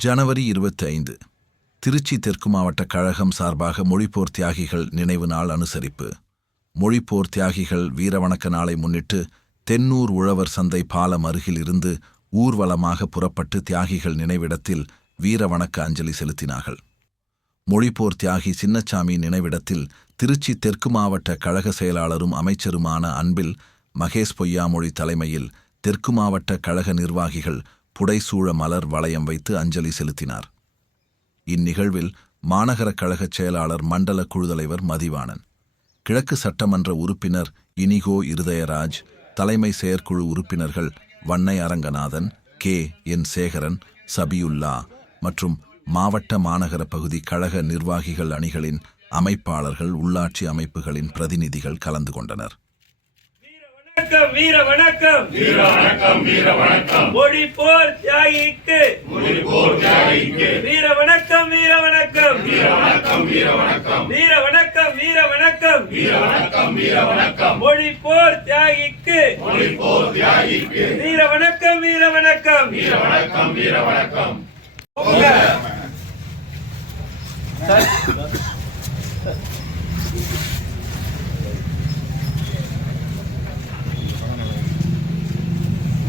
ஜனவரி 25 திருச்சி தெற்கு மாவட்ட கழகம் சார்பாக மொழிப்போர் தியாகிகள் நினைவு நாள் அனுசரிப்பு. மொழிப்போர் தியாகிகள் வீரவணக்க நாளை முன்னிட்டு தென்னூர் உழவர் சந்தை பாலம் அருகில் இருந்து ஊர்வலமாக புறப்பட்டு தியாகிகள் நினைவிடத்தில் வீரவணக்க அஞ்சலி செலுத்தினார்கள். மொழிப்போர் தியாகி சின்னச்சாமி நினைவிடத்தில் திருச்சி தெற்கு மாவட்ட கழக செயலாளரும் அமைச்சருமான அன்பில் மகேஷ் பொய்யாமொழி தலைமையில் தெற்கு மாவட்ட கழக நிர்வாகிகள் புடைசூழ மலர் வளையம் வைத்து அஞ்சலி செலுத்தினார். இந்நிகழ்வில் மாநகர கழகச் செயலாளர் மண்டல குழுத்தலைவர் மதிவாணன், கிழக்கு சட்டமன்ற உறுப்பினர் இனிகோ இருதயராஜ், தலைமை செயற்குழு உறுப்பினர்கள் வண்ணை அரங்கநாதன், என் சேகரன், சபியுல்லா மற்றும் மாவட்ட மாநகர பகுதி கழக நிர்வாகிகள் அணிகளின் அமைப்பாளர்கள், உள்ளாட்சி அமைப்புகளின் பிரதிநிதிகள் கலந்து கொண்டனர். வீர வணக்கம் வீர வணக்கம் வீர வணக்கம் மொழிப்போர் தியாகிக்கு வீர வணக்கம் வீர வணக்கம் வீர வணக்கம் வீர வணக்கம் வீர வணக்கம் வீர வணக்கம் வீர வணக்கம் வீர வணக்கம் மொழிப்போர் தியாகிக்கு வீர வணக்கம் வீர வணக்கம் வீர வணக்கம் வீர வணக்கம்.